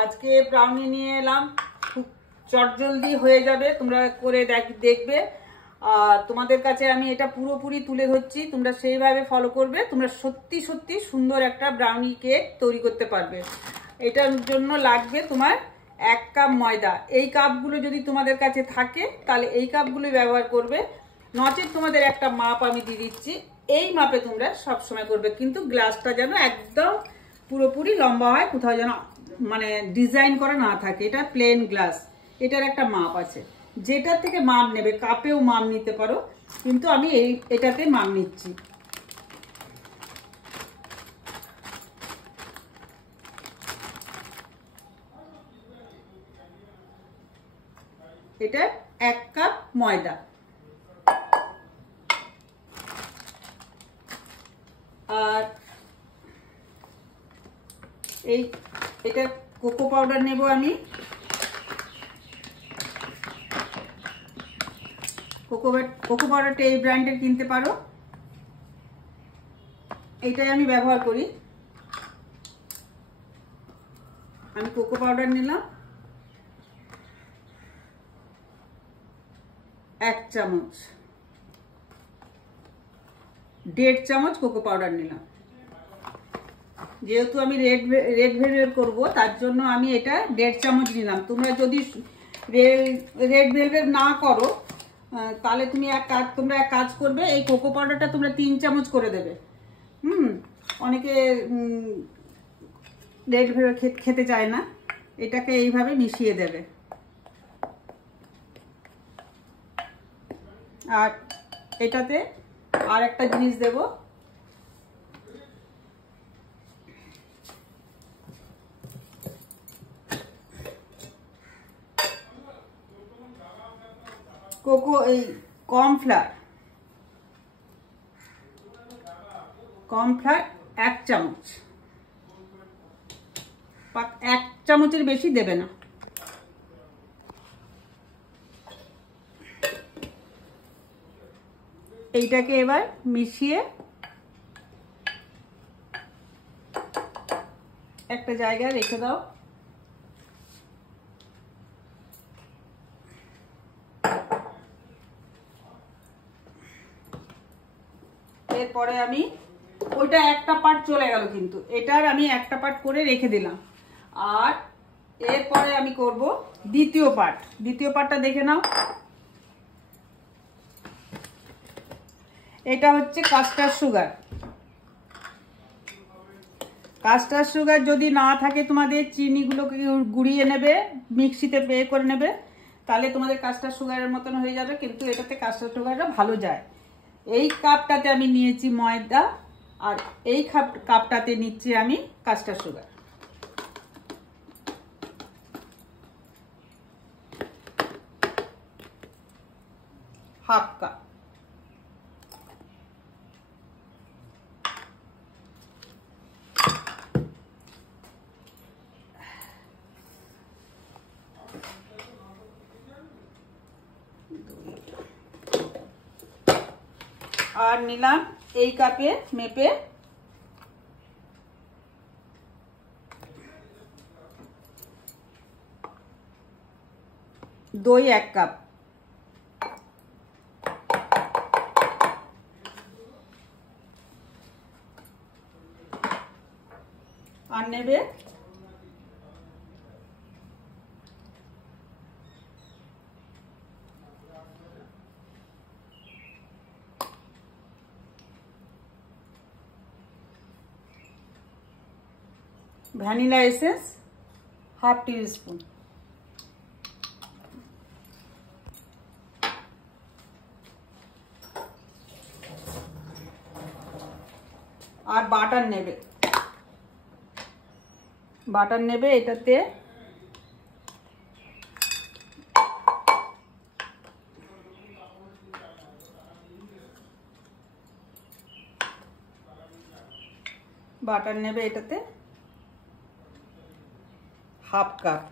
আজকে ব্রাউনি নিয়ে এলাম, খুব চটজলদি হয়ে যাবে, তোমরা করে দেখবে। আর তোমাদের কাছে আমি এটা পুরোপুরি তুলে ধরছি, তোমরা সেইভাবে ফলো করবে, তোমরা সত্যি সত্যি সুন্দর একটা ব্রাউনি কেক তৈরি করতে পারবে। এটার জন্য লাগবে তোমার 1 কাপ ময়দা। এই কাপগুলো যদি তোমাদের কাছে থাকে তাহলে এই কাপগুলো ব্যবহার করবে, নচেত তোমাদের একটা মাপ আমি দিয়ে দিচ্ছি, এই মাপে তোমরা সবসময় করবে। কিন্তু গ্লাসটা যেন একদম পুরোপুরি লম্বা হয়, কোথাও যেন মানে ডিজাইন করা না থাকে। এটা প্লেন গ্লাস, এটার একটা মাপ আছে, যেটার থেকে মাপ নেবে, কাপেও মাপ নিতে পারো, কিন্তু আমি এটাতে মাপ নিচ্ছি। এটা 1 কাপ ময়দা। আর এটা কোকো পাউডার নেব আমি। কোকো পাউডারটা এই ব্র্যান্ডের কিনতে পারো, এইটাই আমি ব্যবহার করি। আমি কোকো পাউডার নিলাম 1 চামচ, 1.5 চামচ কোকো পাউডার নিলাম। যেহেতু আমি রেড ভেলভেট করব, তার জন্য আমি এটা 1.5 চামচ নিলাম। তোমরা যদি রেড ভেলভেট না করো তাহলে তোমরা এক কাজ করবে, এই কোকো পাউডারটা তোমরা 3 চামচ করে দেবে। অনেকে রেড ভেলভেট খেতে চায় না, এটাকে এইভাবে মিশিয়ে দেবে। আর এটাতে আর একটা জিনিস দেব, কর্নফ্লাওয়ার 1 চামচ। 1 চামচের বেশি দেবে না। এইটাকে এবার মিশিয়ে একটা জায়গায় রেখে দাও। এরপরে আমি ওইটা একটা পার্ট চলে গেল, কিন্তু এটার আমি একটা পার্ট করে রেখে দিলাম। আর এরপরে আমি করব দ্বিতীয় পার্ট। দ্বিতীয় পার্টটা দেখে নাও। এটা হচ্ছে কাস্টার্ড সুগার। কাস্টার্ড সুগার যদি না থাকে তোমাদের, চিনিগুলোকে গুঁড়িয়ে নেবে, মিক্সিতে করে নেবে, তাহলে তোমাদের কাস্টার্ড সুগারের মতন হয়ে যাবে, কিন্তু এটাতে কাস্টার্ড সুগারটা ভালো যায়। এই কাপটাতে আমি নিয়েছি ময়দা, আর এই কাপটাতে নিচ্ছি আমি কাস্টার্ড সুগার। Half cup. আর নিলাম এই কাপে মেপে দই 1 কাপ। আর নেবে ভ্যানিলা এসেন্স 1/2 টিস্পুন। আর বাটার নেবে, এটাতে এটাতে 1/2 কাপ।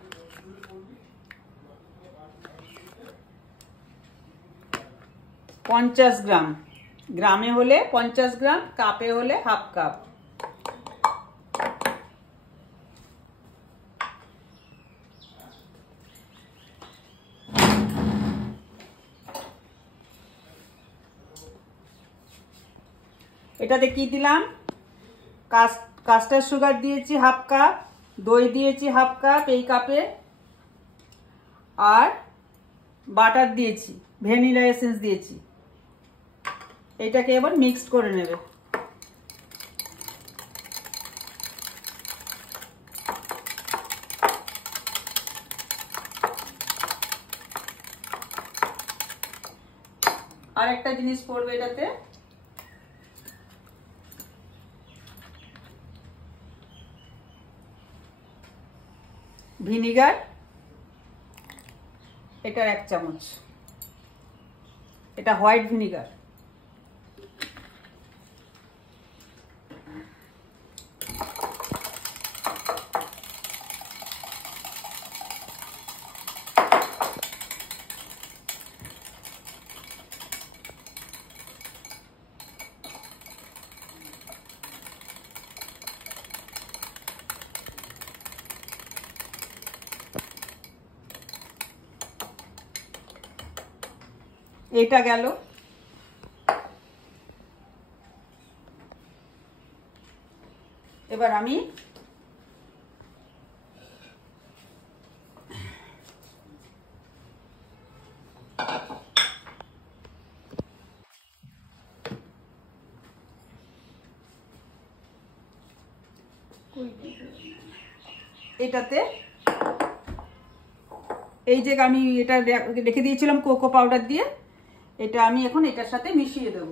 পঞ্চাশ গ্রাম, গ্রামে হলে 50 গ্রাম, কাপে হলে 1/2 কাপ। এটাতে কি দিলাম, কাস্টার্ড সুগার দিয়েছি হাফ কাপ, দই দিয়েছি হাফ কাপ এই কাপে, আর বাটার দিয়েছি, ভ্যানিলা এসেন্স দিয়েছি। এটাকে এবার মিক্সড করে নেবে। আর একটা জিনিস পড়বে এটাতে, ভিনিগার, এটার 1 চামচ, এটা হোয়াইট ভিনিগার। এটা গেল। এবার আমি এটাতে এই যে আমি এটা রেখে দিয়েছিলাম কোকো পাউডার দিয়ে, এটা আমি এখন এটার সাথে মিশিয়ে দেব।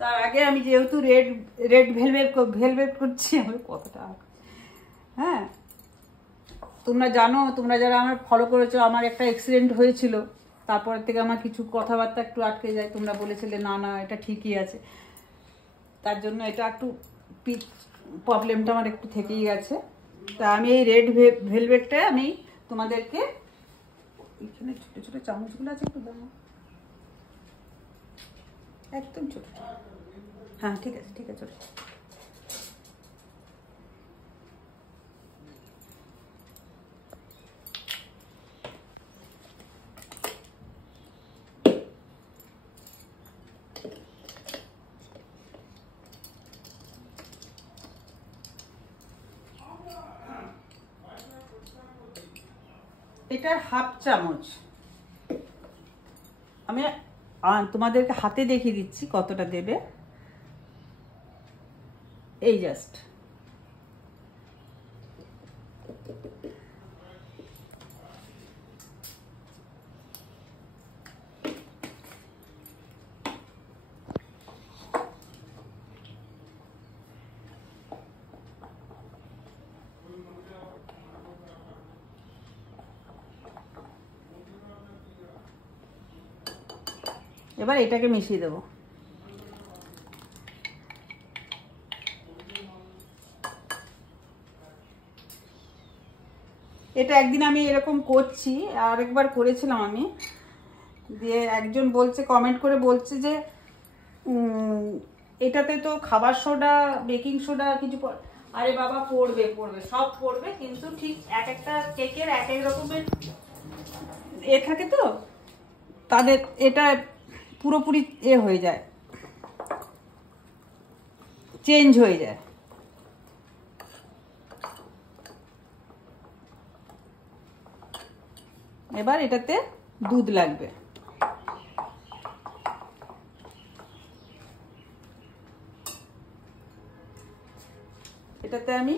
তার আগে আমি যেহেতু রেড ভেলভেট করছি, আমি কতটা, হ্যাঁ তোমরা জানো, তোমরা যারা আমার ফলো করেছো, আমার একটা অ্যাক্সিডেন্ট হয়েছিল, তারপর থেকে আমার কিছু কথাবার্তা একটু আটকে যায়। তোমরা বলেছিলে না না এটা ঠিকই আছে, তার জন্য এটা একটু প্রবলেমটা আমার একটু থেকেই গেছে। তা আমি এই রেড ভেলভেটটা আমি তোমাদেরকে, এখানে ছোট ছোট চামচগুলো আছে, একটু দাও, একদম ছোট, হ্যাঁ ঠিক আছে ঠিক আছে। এটার হাফ চামচ আমি তোমাদেরকে হাতে দেখিয়ে দিচ্ছি কতটা দেবে, এই জাস্ট। এবার এটাকে মিশিয়ে দেবো। এটা একদিন আমি এরকম করছি, আর একবার করেছিলাম আমি, দিয়ে একজন বলছে, কমেন্ট করে বলছে যে এটাতে তো খাবার সোডা, বেকিং সোডা কিছু, আরে বাবা পড়বে পড়বে, সব পড়বে, কিন্তু ঠিক এক একটা কেকের এক এক রকমের এ থাকে, তো তাদের এটা পুরোপুরি হয়ে যায়, চেঞ্জ হয়ে যায়। এবার এটাতে দুধ লাগবে, এটাতে আমি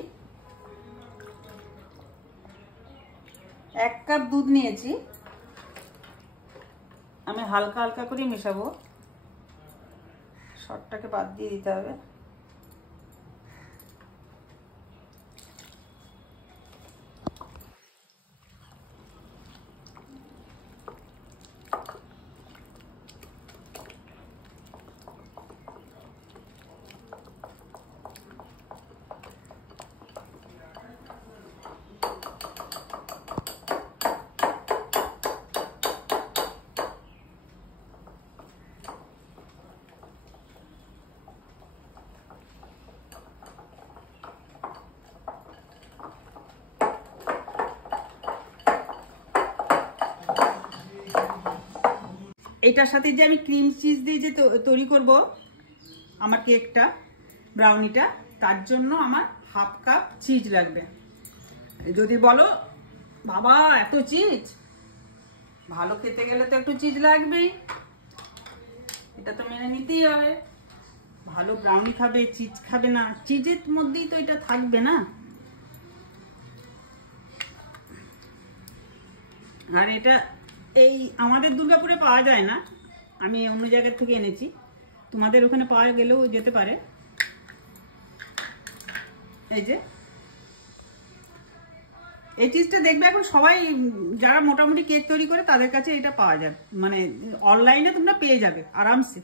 1 কাপ দুধ নিয়েছি, আমি হালকা হালকা করে মেশাবো, শর্টটাকে বাদ দিয়ে দিতে হবে। এটার সাথে যে আমি ক্রিম চিজ দিয়ে যে তৈরি করব আমার কেকটা, ব্রাউনিটা, তার জন্য আমার হাফ কাপ চিজ লাগবে। যদি বলো বাবা এত চিজ, ভালো খেতে গেলে তো একটু চিজ লাগবেই, এটা তো মেনে নিতেই হবে। ভালো ব্রাউনি খাবে, চিজ খাবে না, চিজের মধ্যেই তো এটা থাকবে না। আর এটা এই আমাদের দুর্গাপুরে পাওয়া যায় না, আমি অন্য জায়গা থেকে এনেছি, তোমাদের ওখানে পাওয়া গেলেও যেতে পারে। এই যে এই চিজটা দেখবে এখন সবাই যারা মোটামুটি কেক তৈরি করে তাদের কাছে এটা পাওয়া যাবে, মানে অনলাইনে তোমরা পেয়ে যাবে আরামসে।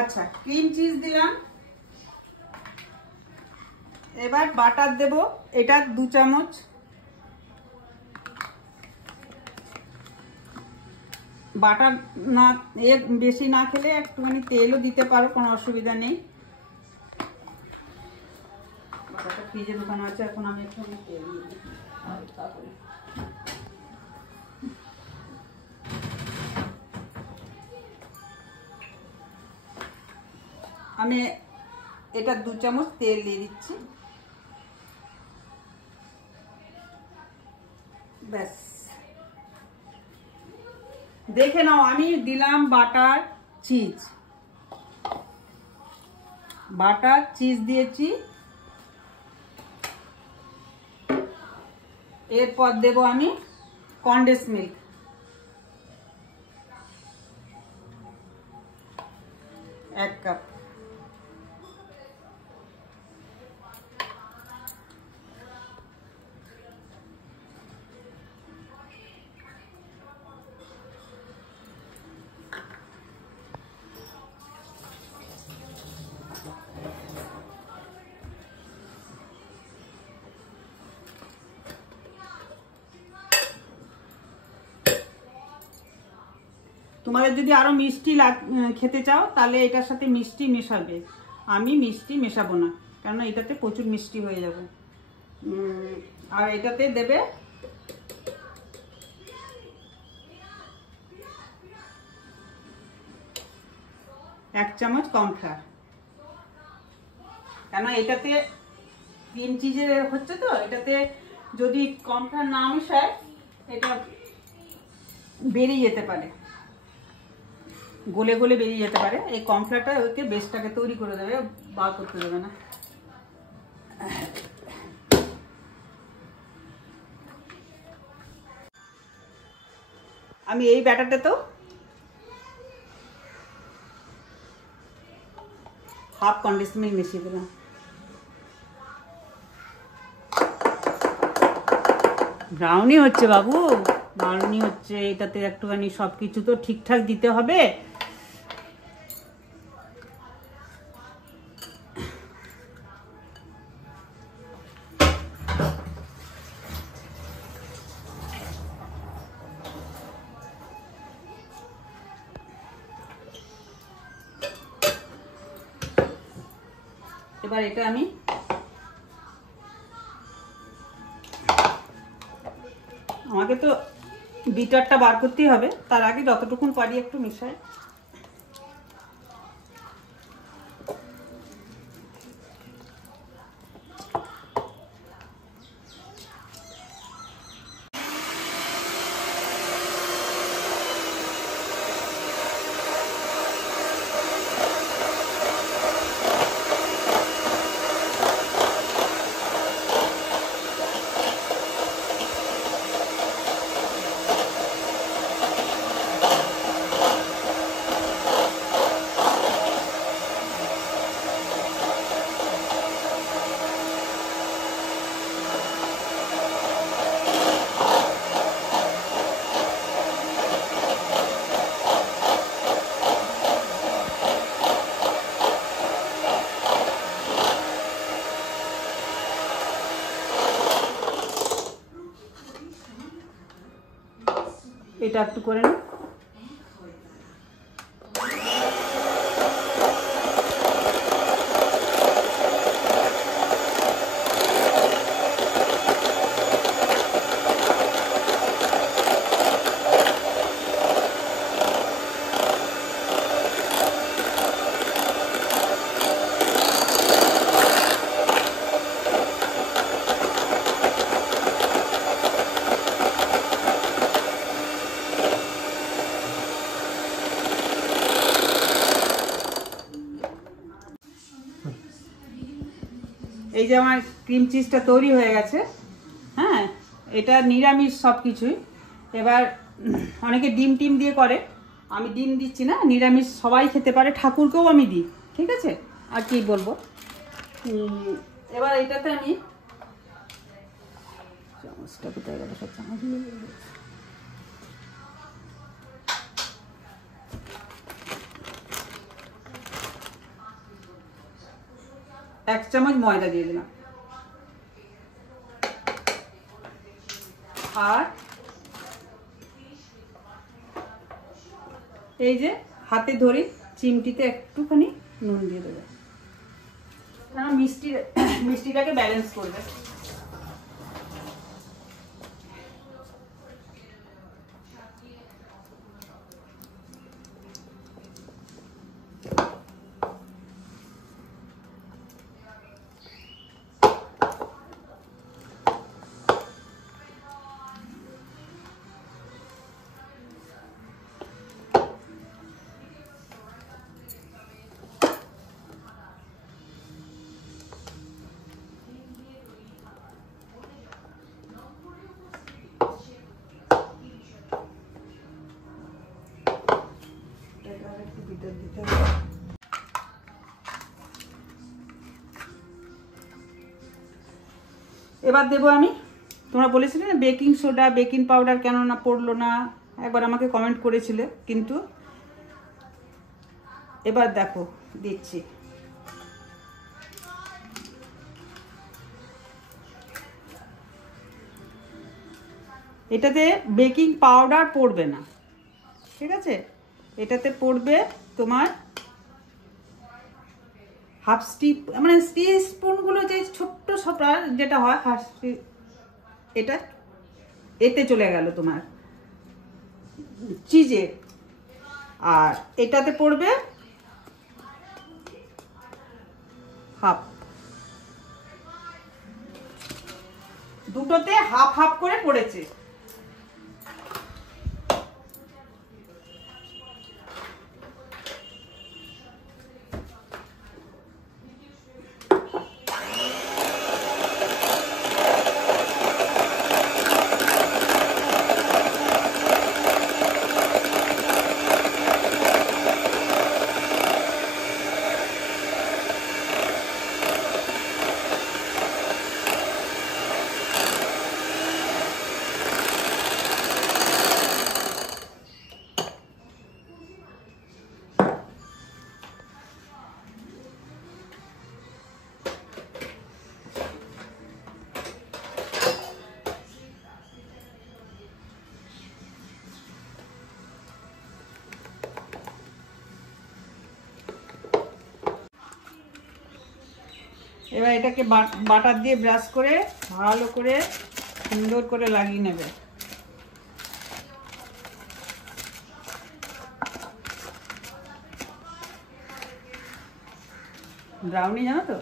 আচ্ছা, ক্রিম চিজ দিলাম, এবার বাটার দেব, এটা 2 চামচ। বাটার না বেশি না খেলে একটুখানি তেলও দিতে পারো, কোনো অসুবিধা নেই। বাটারটা ফ্রিজে ঢুকানো আছে, এখন আমি একটুখানি তেল দিয়ে দিই। আমি এটা 2 চামচ তেল দিয়ে দিচ্ছি, ব্যাস। দেখে নাও, আমি দিলাম বাটার চিজ, বাটার চিজ দিয়েছি। এরপর দেব আমি কনডেন্স মিল্ক, 1 কাপ। তোমাদের যদি আরো মিষ্টি খেতে চাও তাহলে এটার সাথে মিষ্টি মেশাবে, আমি মিষ্টি মেশাবো না, কারণ এটাতে প্রচুর মিষ্টি হয়ে যাবে। আর এটাতে দেবে এক চামচ কর্নফ্লাওয়ার, কেন এটাতে ক্রিম চিজের হচ্ছে তো, এটাতে যদি কর্নফ্লাওয়ার না মেশায় এটা বেরিয়ে যেতে পারে, গলে গলে বেরিয়ে যেতে পারে। এই কর্নফ্লাওয়ারটা ওকে বেসটাকে তৈরি করে দেবে, বার করতে দেবে না। আমি এই ব্যাটারটা তো হাফ কনডেন্স মিল্ক মিশিয়ে দিলাম। ব্রাউনি হচ্ছে বাবু, ব্রাউনি হচ্ছে, এটাতে একটুখানি সবকিছু তো ঠিকঠাক দিতে হবে। এবার এটা আমি আমাকে তো বিটারটা বার করতেই হবে, তার আগে যতটুকুন পারি একটু মিশাই। এটা একটু করে নিই। এই যে আমার ক্রিম চিজটা তৈরি হয়ে গেছে। হ্যাঁ, এটা নিরামিষ সব কিছুই। এবার অনেকে ডিম টিম দিয়ে করে, আমি ডিম দিচ্ছি না, নিরামিষ সবাই খেতে পারে, ঠাকুরকেও আমি দিই। ঠিক আছে, আর কি বলবো। এবার এটাতে আমি চামচটা কোথায় গেল, সব চামচ 1 চামচ ময়দা দিয়ে দিলাম। আর এই যে হাতে ধরে চিমটিতে একটুখানি নুন দিয়ে দেবে, কারণ মিষ্টিটাকে ব্যালেন্স করবে। এবার দেবো আমি, তোমরা বলেছিলে না বেকিং সোডা বেকিং পাউডার কেন না পড়লো না, একবার আমাকে কমেন্ট করেছিলে, কিন্তু এবার দেখো দিচ্ছি। এটাতে বেকিং পাউডার পড়বে না, ঠিক আছে? এটাতে পড়বে তোমার হাফ স্টিপ, মানে স্পুনগুলো যে ছোট্ট ছোটা যেটা হয় হাফ, এটা এতে চলে গেল তোমার চিজে। আর এটাতে পড়বে হাফ, দুটোতে হাফ হাফ করে পড়েছে। এবার এটাকে বাটার দিয়ে ব্রাশ করে ভালো করে সুন্দর করে লাগিয়ে নেবে। ব্রাউনি জানো তো,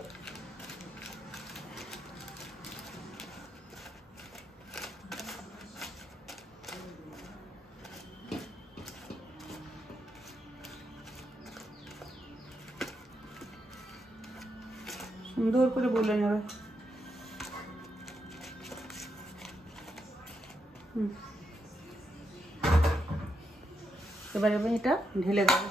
সুন্দর করে বলে নেবে। এবার এটা ঢেলে দেবো।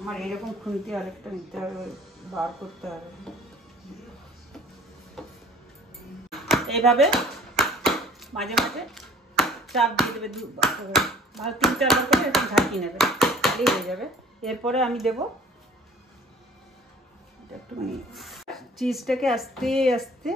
আমার এরকম খুন্তি আরেকটা নিতে হবে, বার করতে হবে। এইভাবে মাঝে মাঝে চাপ দিয়ে দেবে, 3-4 বার করে একটু ঝাঁকিয়ে নেবে, তাহলেই হয়ে যাবে। এরপরে আমি দেবো একটুখানি চিজটাকে আস্তে আস্তে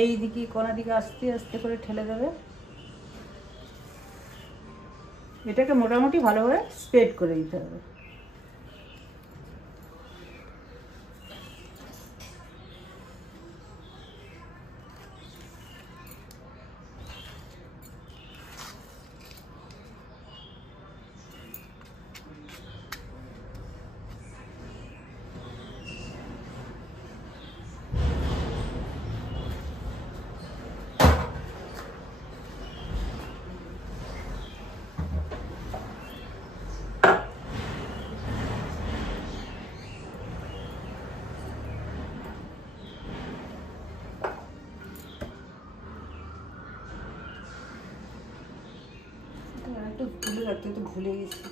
এই দিকে কোনা দিকে আস্তে আস্তে করে ঠেলে দেবে। এটাকে মোটামুটি ভালোভাবে স্প্রেড করে দিতে হবে। একটু ভুলে রাখতে তো ভুলে গেছি।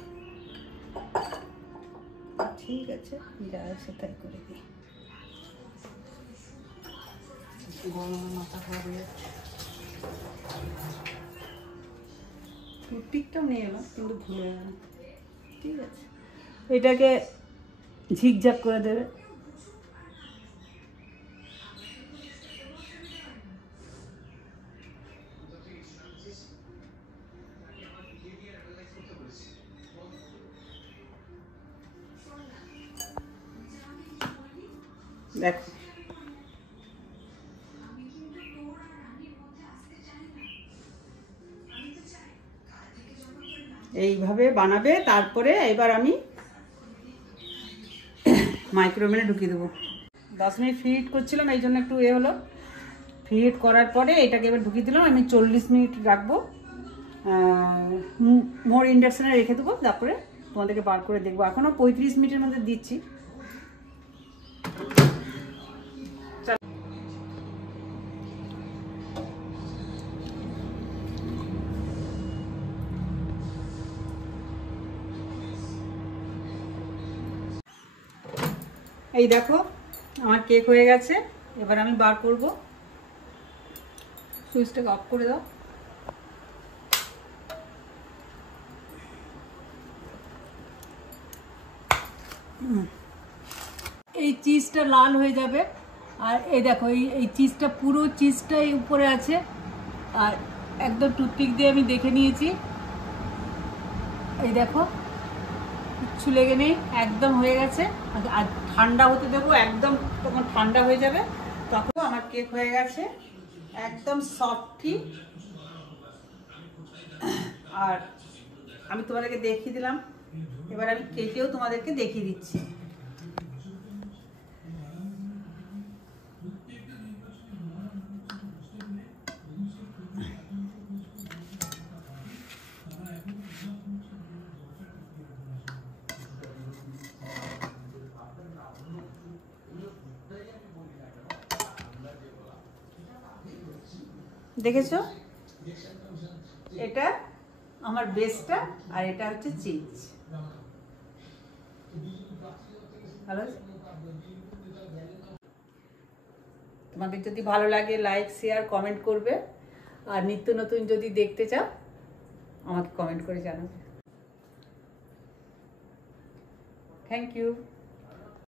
ঠিক আছে, যা আছে তাই করে দিই। গরম মাথা খারাপ হয়ে যাচ্ছে। টুথপিকটাও নিয়ে এলাম কিন্তু ভুলে গেলাম। ঠিক আছে, এটাকে ঝিকঝাক করে দেবে। দেখো এইভাবে বানাবে। তারপরে এবার আমি মাইক্রোওভেনে ঢুকিয়ে দেবো। 10 মিনিট ফ্রিহিট করছিলাম, এই জন্য একটু হলো। ফ্রিহিট করার পরে এটাকে এবার ঢুকিয়ে দিলাম। আমি 40 মিনিট রাখবো, মোর ইন্ডাকশানে রেখে দেবো। তারপরে তোমাদেরকে বার করে দেখবো। এখনও 35 মিনিটের মধ্যে দিচ্ছি। এই দেখো আমার কেক হয়ে গেছে। এবার আমি বার করব। সুইচটাকে অফ করে দাও। এই চিজটা লাল হয়ে যাবে। আর এই দেখো এই চিজটা, পুরো চিজটাই উপরে আছে। আর একদম টুথপিক দিয়ে আমি দেখে নিয়েছি। এই দেখো কিচ্ছু লেগে নেই, একদম হয়ে গেছে। আর ঠান্ডা হতে দেবো, একদম তখন ঠান্ডা হয়ে যাবে। তখন আমার কেক হয়ে গেছে, একদম সফটি। আর আমি তোমাদেরকে দেখিয়ে দিলাম। এবার আমি কেকেও তোমাদেরকে দেখিয়ে দিচ্ছি। দেখেছো, এটা আমার বেসটা আর এটা হচ্ছে চিজ। ভালো, তোমাদের যদি ভালো লাগে লাইক শেয়ার কমেন্ট করবে। আর নিত্য নতুন যদি দেখতে চাও আমাকে কমেন্ট করে জানাবে। Thank you.